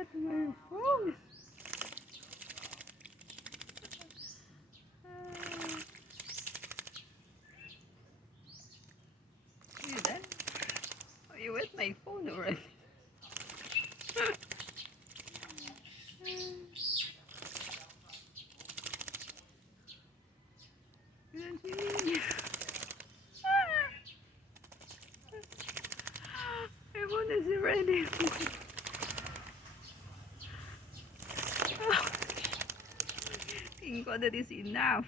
at my phone. You done? Oh, you wet my phone already. You don't see me? My phone is ready. Thank God that is enough.